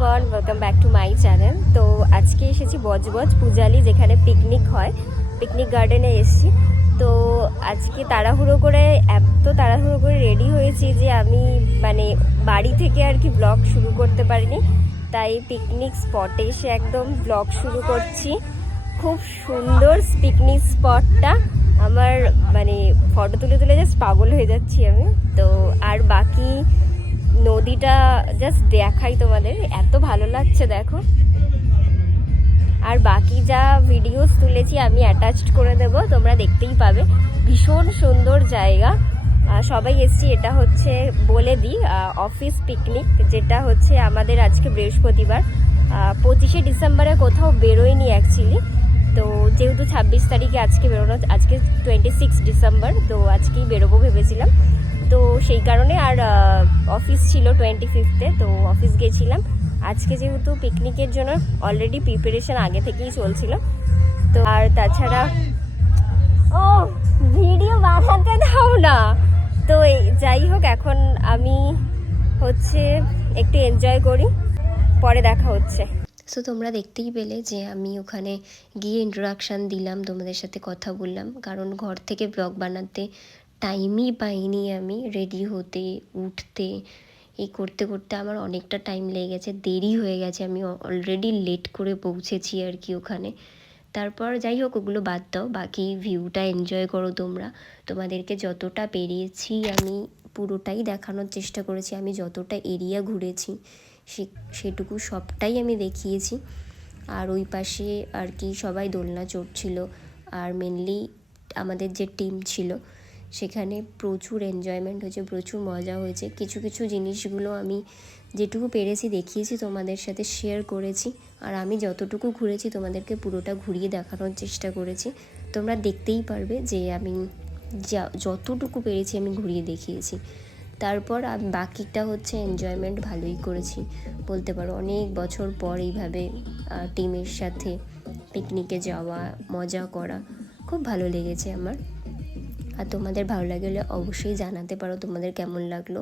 Everyone, welcome back to my channel. তো আজকে এসেছি বজবজ পূজালি, যেখানে পিকনিক হয়। পিকনিক গার্ডেনে এসেছি। তো আজকে এত তাড়াহুড়ো করে রেডি হয়েছি যে আমি বাড়ি থেকে আর কি ব্লগ শুরু করতে পারিনি। তাই পিকনিক স্পটে এসে একদম ব্লগ শুরু করছি। খুব সুন্দর পিকনিক স্পটটা। আমার ফটো তুলে তুলে জাস্ট পাগল হয়ে যাচ্ছি আমি। তো আর বাকি নদীটা জাস্ট দেখাই তোমাদের, এত ভালো লাগছে দেখো। আর বাকি যা ভিডিওস তুলেছি আমি অ্যাটাচড করে দেব, তোমরা দেখতেই পাবে। ভীষণ সুন্দর জায়গা। সবাই এসছি। এটা হচ্ছে বলে দিই অফিস পিকনিক, যেটা হচ্ছে আমাদের আজকে বৃহস্পতিবার। 25শে ডিসেম্বরে কোথাও বেরোয়নি অ্যাকচুয়ালি। তো যেহেতু 26 তারিখে আজকে বেরোনো, আজকে 26 ডিসেম্বর, তো আজকেই বেরোবো ভেবেছিলাম। তো সেই কারণে আর অফিস ছিল 25-এ, তো অফিস গেছিলাম। আজকে যেহেতু পিকনিকের জন্য অলরেডি প্রিপারেশন আগে থেকেই চলছিল। তো আর তাছাড়া ও ভিডিও বানাতে দাও না। তো যাই হোক, এখন আমি হচ্ছে একটু এনজয় করি, পরে দেখা হচ্ছে। সো তোমরা দেখতেই পেলে যে আমি ওখানে গিয়ে ইন্ট্রোডাকশান দিলাম, তোমাদের সাথে কথা বললাম, কারণ ঘর থেকে ব্লগ বানাতে টাইমই পাইনি। আমি রেডি হতে উঠতে এই করতে করতে আমার অনেকটা টাইম লেগে গেছে, দেরি হয়ে গেছে। আমি অলরেডি লেট করে পৌঁছেছি আর কি ওখানে। তারপর যাই হোক, ওগুলো বাদ দাও, বাকি ভিউটা এনজয় করো তোমরা। তোমাদেরকে যতটা পেরিয়েছি আমি পুরোটাই দেখানোর চেষ্টা করেছি। আমি যতটা এরিয়া ঘুরেছি সেটুকু সবটাই আমি দেখিয়েছি। আর ওই পাশে আর কি সবাই দোলনা চড়ছিল। আর মেনলি আমাদের যে টিম ছিল সেখানে প্রচুর এনজয়মেন্ট হয়েছে, প্রচুর মজা হয়েছে। কিছু কিছু জিনিসগুলো আমি যেটুকু পেরেছি দেখিয়েছি, তোমাদের সাথে শেয়ার করেছি। আর আমি যতটুকু ঘুরেছি তোমাদেরকে পুরোটা ঘুরিয়ে দেখানোর চেষ্টা করেছি। তোমরা দেখতেই পারবে যে আমি যতটুকু পেরেছি আমি ঘুরিয়ে দেখিয়েছি। তারপর বাকিটা হচ্ছে এনজয়মেন্ট ভালোই করেছি বলতে পারো। অনেক বছর পর এইভাবে টিমের সাথে পিকনিকে যাওয়া, মজা করা খুব ভালো লেগেছে আমার। আর তোমাদের ভালো লাগলে অবশ্যই জানাতে পারো তোমাদের কেমন লাগলো।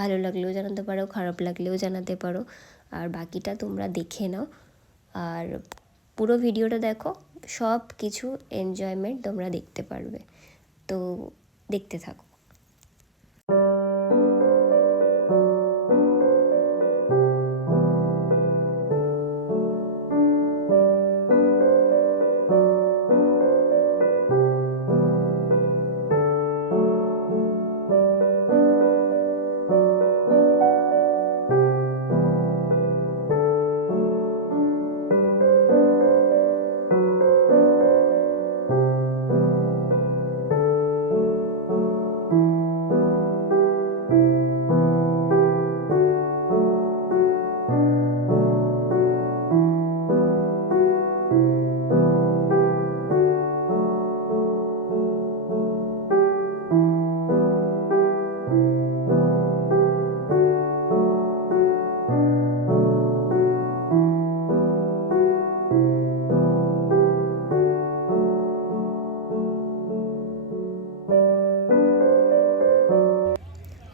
ভালো লাগলেও জানাতে পারো, খারাপ লাগলেও জানাতে পারো। আর বাকিটা তোমরা দেখে নাও আর পুরো ভিডিওটা দেখো, সব কিছু এনজয়মেন্ট তোমরা দেখতে পারবে। তো দেখতে থাকো।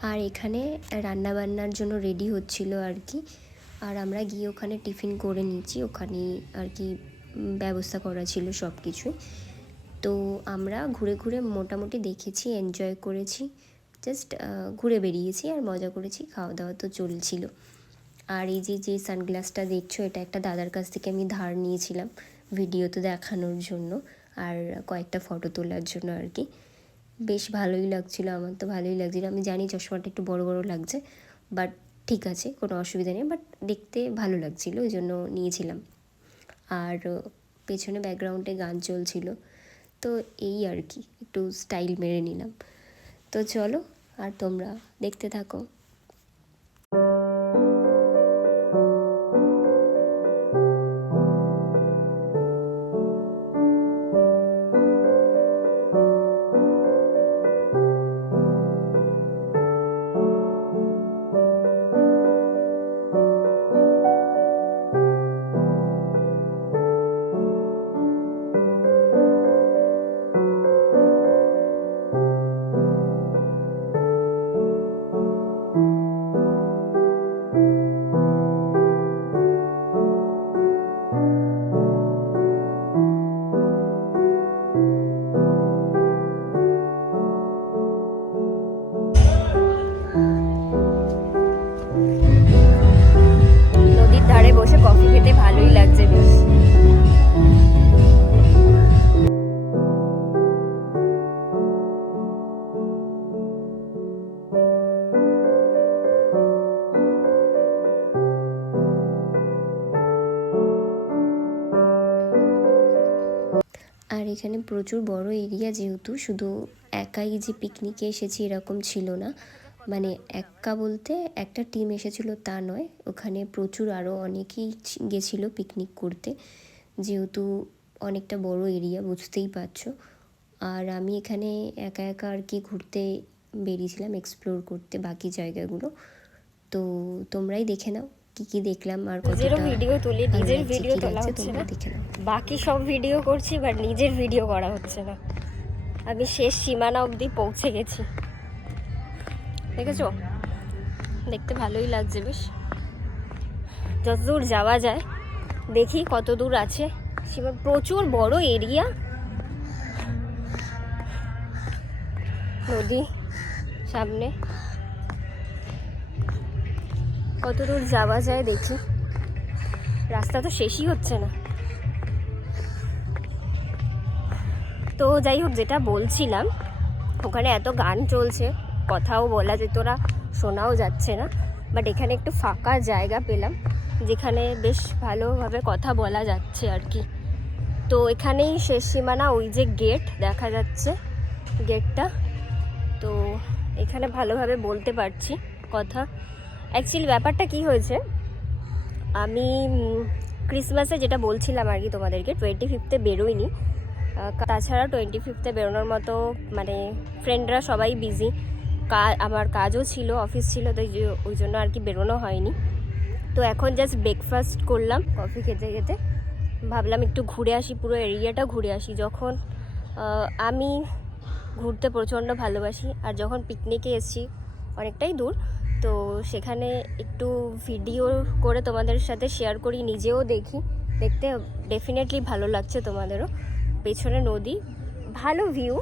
আর এখানে রান্নাবান্নার জন্য রেডি হচ্ছিল আর কি। আর আমরা গিয়ে ওখানে টিফিন করে নিয়েছি, ওখানেই আর কি ব্যবস্থা করা ছিল সব কিছু। তো আমরা ঘুরে ঘুরে মোটামুটি দেখেছি, এনজয় করেছি, জাস্ট ঘুরে বেরিয়েছি আর মজা করেছি। খাওয়া দাওয়া তো চলছিল। আর এই যে সানগ্লাসটা দেখছো, এটা একটা দাদার কাছ থেকে আমি ধার নিয়েছিলাম ভিডিওতে দেখানোর জন্য আর কয়েকটা ফটো তোলার জন্য আর কি। বেশ ভালোই লাগছিলো, আমার তো ভালোই লাগছিলো। আমি জানি চশমাটা একটু বড় বড় লাগছে, বাট ঠিক আছে, কোনো অসুবিধা নেই। বাট দেখতে ভালো লাগছিলো, ওই জন্য নিয়েছিলাম। আর পেছনে ব্যাকগ্রাউন্ডে গান চলছিল, তো এই আর কি একটু স্টাইল মেরে নিলাম। তো চলো, আর তোমরা দেখতে থাকো। এখানে প্রচুর বড় এরিয়া, যেহেতু শুধু একাই যে পিকনিকে এসেছি এরকম ছিল না, মানে একা বলতে একটা টিম এসেছিলো তা নয়, ওখানে প্রচুর আরও অনেকেই গেছিলো পিকনিক করতে, যেহেতু অনেকটা বড় এরিয়া বুঝতেই পারছো। আর আমি এখানে একা একা আর কি ঘুরতে বেরিয়েছিলাম, এক্সপ্লোর করতে বাকি জায়গাগুলো। তো তোমরাই দেখে নাও কি কি দেখলাম আর কতটা ভিডিও তুলি। নিজের ভিডিও তোলা হচ্ছে না, দেখে নাও। বাকি সব ভিডিও করছি বাট নিজের ভিডিও করা হচ্ছে না। আমি শেষ সীমানা অবধি পৌঁছে গেছি, দেখেছো? দেখতে ভালোই লাগছে বেশ, যতদূর যাওয়া যায় দেখি কত দূর আছে। প্রচুর বড় এরিয়া, নদী সামনে, কত দূর যাওয়া যায় দেখি। রাস্তা তো শেষই হচ্ছে না। তো যাই হোক, যেটা বলছিলাম, ওখানে এত গান চলছে, কথাও বলা যেত না, শোনাও যাচ্ছে না, বাট এখানে একটু ফাঁকা জায়গা পেলাম যেখানে বেশ ভালোভাবে কথা বলা যাচ্ছে আর কি। তো এখানেই শেষ সীমানা, ওই যে গেট দেখা যাচ্ছে, গেটটা, তো এখানে ভালোভাবে বলতে পারছি কথা। অ্যাকচুয়ালি ব্যাপারটা কি হয়েছে, আমি ক্রিসমাসে যেটা বলছিলাম আর কি তোমাদেরকে, 25th বেরোইনি। তাছাড়া 25th বেরোনোর মতো মানে ফ্রেন্ডরা সবাই বিজি, আমার কাজও ছিল, অফিস ছিল, তো ওই জন্য আর কি বেরোনো হয়নি। তো এখন জাস্ট ব্রেকফাস্ট করলাম কফি খেতে খেতে, ভাবলাম একটু ঘুরে আসি, পুরো এরিয়াটা ঘুরে আসি। যখন আমি ঘুরতে প্রচণ্ড ভালোবাসি, আর যখন পিকনিকে এসেছি অনেকটাই দূর, তো সেখানে একটু ভিডিও করে তোমাদের সাথে শেয়ার করি, নিজেও দেখি, দেখতে ডেফিনেটলি ভালো লাগছে তোমাদেরও। পেছনে নদী, ভালো ভিউ,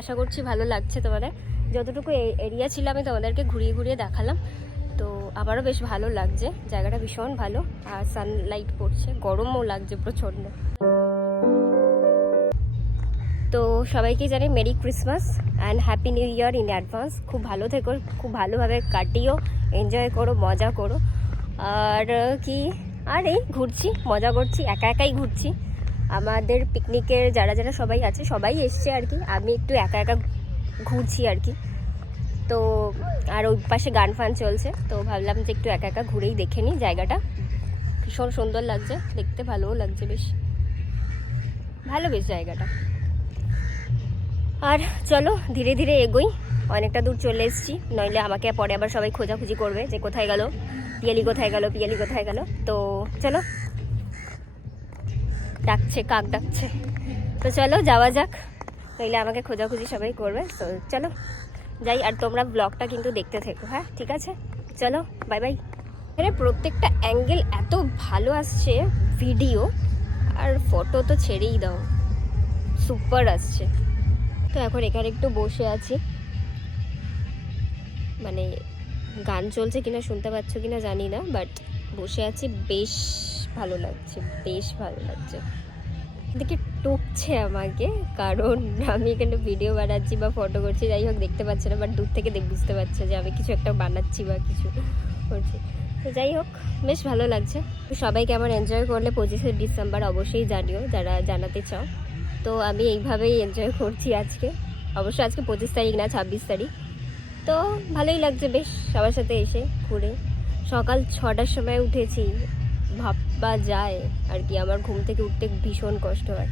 আশা করছি ভালো লাগছে তোমাদের। যতটুকু এরিয়া ছিল আমি তোমাদেরকে ঘুরিয়ে ঘুরিয়ে দেখালাম, তো আমারও বেশ ভালো লাগছে, জায়গাটা ভীষণ ভালো, আর সানলাইট পড়ছে, গরমও লাগছে প্রচণ্ড। তো সবাইকে জানাই merry Christmas and happy new year in advance. খুব ভালো থেকো, খুব ভালোভাবে কাটিও, এনজয় করো, মজা করো। আর কি, আর এই ঘুরছি, মজা করছি, একা একাই ঘুরছি। আমাদের পিকনিকের যারা যারা সবাই আছে সবাই এসছে আর কি, আমি একটু একা একা ঘুরছি আর কি। তো আর ওই পাশে গান ফান চলছে, তো ভাবলাম যে একটু একা একা ঘুরেই দেখে নিই জায়গাটা। ভীষণ সুন্দর লাগছে দেখতে, ভালোও লাগছে বেশ, ভালো বেশ জায়গাটা। আর চলো ধীরে ধীরে এগোই, অনেকটা দূর চলে এসেছি, নইলে আমাকে পরে আবার সবাই খোঁজাখুঁজি করবে যে কোথায় গেল পিয়ালি, কোথায় গেল পিয়ালি, কোথায় গেল। তো চলো, ডাকছে, কাক ডাকছে, তো চলো যাওয়া যাক, নইলে আমাকে খোঁজাখুঁজি সবাই করবে। তো চলো যাই, আর তোমরা ব্লগটা কিন্তু দেখতে থেকো, হ্যাঁ ঠিক আছে, চলো বাই বাই। এখানে প্রত্যেকটা অ্যাঙ্গেল এত ভালো আসছে ভিডিও, আর ফটো তো ছেড়েই দাও, সুপার আসছে। তো এখন এখানে একটু বসে আছি, মানে গান চলছে কিনা শুনতে পাচ্ছ কিনা জানি না, বাট বসে আছি, বেশ ভালো লাগছে, বেশ ভালো লাগছে। দেখে টুকছে আমাকে, কারণ আমি এখানে ভিডিও বানাচ্ছি বা ফটো করছি, যাই হোক দেখতে পাচ্ছে না, বাট দূর থেকে বুঝতে পারছে যে আমি কিছু একটা বানাচ্ছি বা কিছু করছি। তো যাই হোক, বেশ ভালো লাগছে। সবাই কেমন এনজয় করলে 25শে ডিসেম্বর অবশ্যই জানিও, যারা জানাতে চাও। তো আমি এইভাবেই এনজয় করছি আজকে, অবশ্য আজকে 25 তারিখ না, 26 তারিখ। তো ভালোই লাগছে বেশ সবার সাথে এসে ঘুরে। সকাল 6টার সময় উঠেছি, ভাবা যায় আর কি, আমার ঘুম থেকে উঠতে ভীষণ কষ্ট হয়,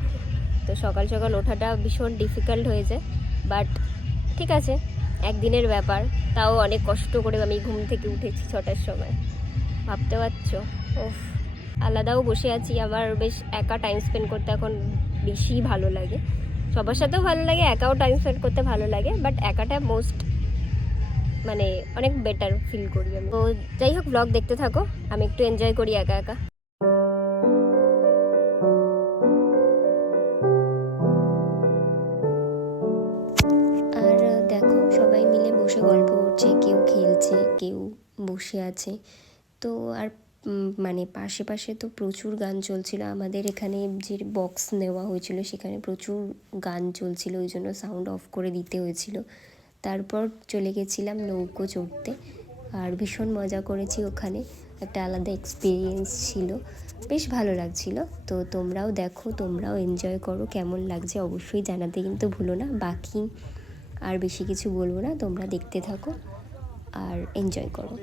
তো সকাল সকাল ওঠাটা ভীষণ ডিফিকাল্ট হয়েছে, বাট ঠিক আছে, একদিনের ব্যাপার, তাও অনেক কষ্ট করে আমি ঘুম থেকে উঠেছি 6টার সময়, ভাবতে পারছো। ওফ, আলাদাও বসে আছি, আমার বেশ একা টাইম স্পেন্ড করতে এখন বেশি ভালো লাগে, সবার সাথেও ভালো লাগে, একাও টাইম স্পেন্ড করতে ভালো লাগে, বাট একাটা মোস্ট মানে অনেক বেটার ফিল করি আমি। তো যাই হোক, ব্লগ দেখতে থাকো, আমি একটু এনজয় করি একা একা। আর দেখো, সবাই মিলে বসে গল্প করছে, কেউ খেলছে, কেউ বসে আছে। তো আর মানে পাশে পাশে তো প্রচুর গান চলছিল, আমাদের এখানে যে বক্স নেওয়া হয়েছিল সেখানে প্রচুর গান চলছিল, ওই জন্য সাউন্ড অফ করে দিতে হয়েছিল। তারপর চলে গেছিলাম নৌকো চড়তে, আর ভীষণ মজা করেছি ওখানে। একটা আলাদা এক্সপিরিয়েন্স ছিল, বেশ ভালো লাগছিল। তো তোমরাও দেখো, তোমরাও এনজয় করো, কেমন লাগছে অবশ্যই জানাতে কিন্তু ভুলো না। বাকি আর বেশি কিছু বলবো না, তোমরা দেখতে থাকো আর এনজয় করো।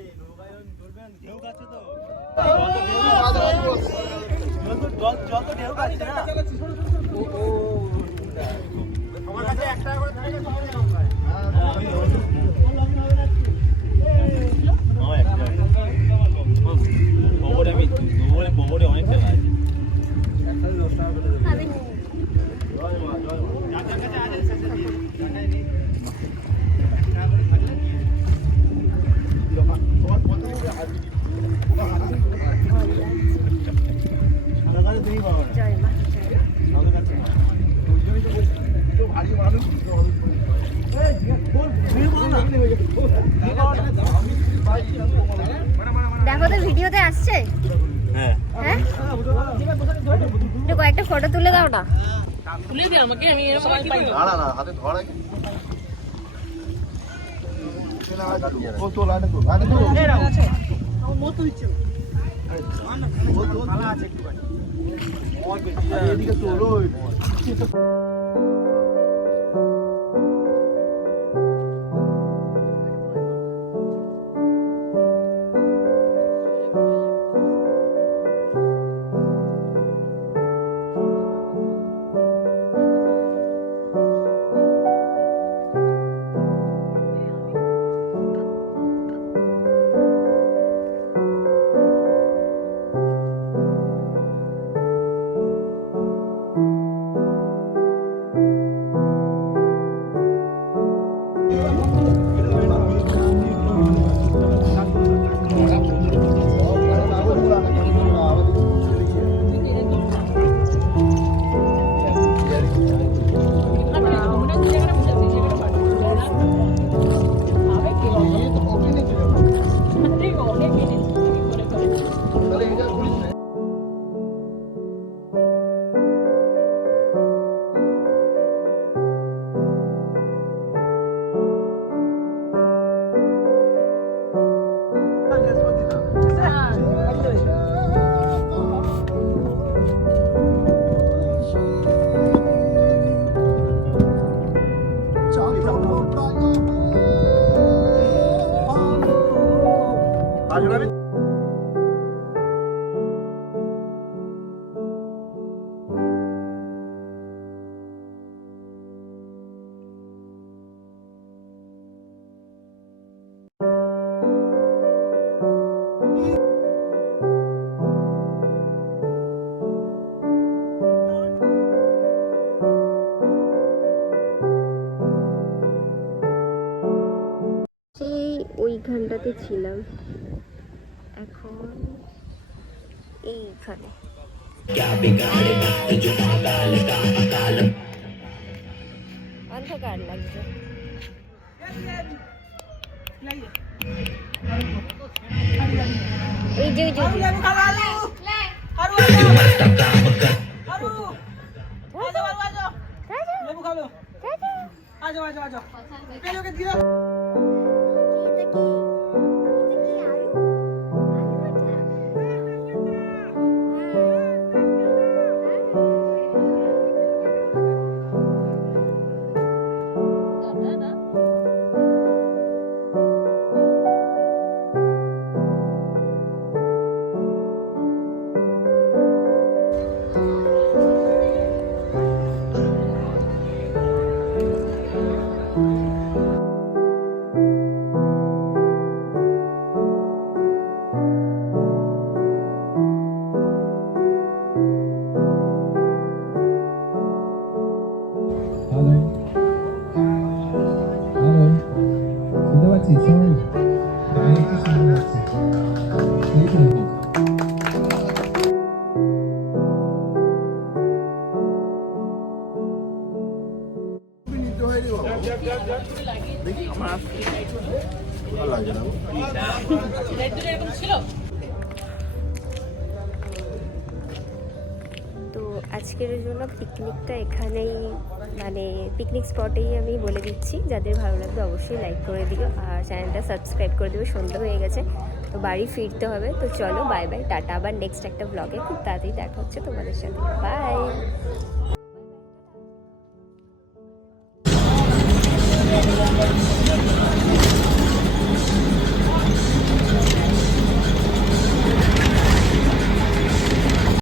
দেখো তো ভিডিওতে আসছে। হ্যাঁ হ্যাঁ, কয়েকটা ফটো তুলে দাও না। তুলে দিও আমাকে, আমি এরকম না না হাতে ধরা কি ও তো লাড়ে তো আছে মত দিচ্ছে ও তো ভালো আছে একটু ওই এদিকে তোলো। ওইখানটাতে ছিলাম, এখন এইখানে। অন্ধকার লাগছে। এই যে তো আজকের জন্য পিকনিকটা এখানেই, মানে পিকনিক স্পটেই আমি বলে দিচ্ছি। যাদের ভালো লাগবে অবশ্যই লাইক করে দিও আর চ্যানেলটা সাবস্ক্রাইব করে দিও। সন্ধ্যা হয়ে গেছে, তো বাড়ি ফিরতে হবে। তো চলো বাই বাই, টাটা। আবার নেক্সট একটা ব্লগে খুব তাড়াতাড়ি দেখা হচ্ছে তোমাদের সাথে। বাই।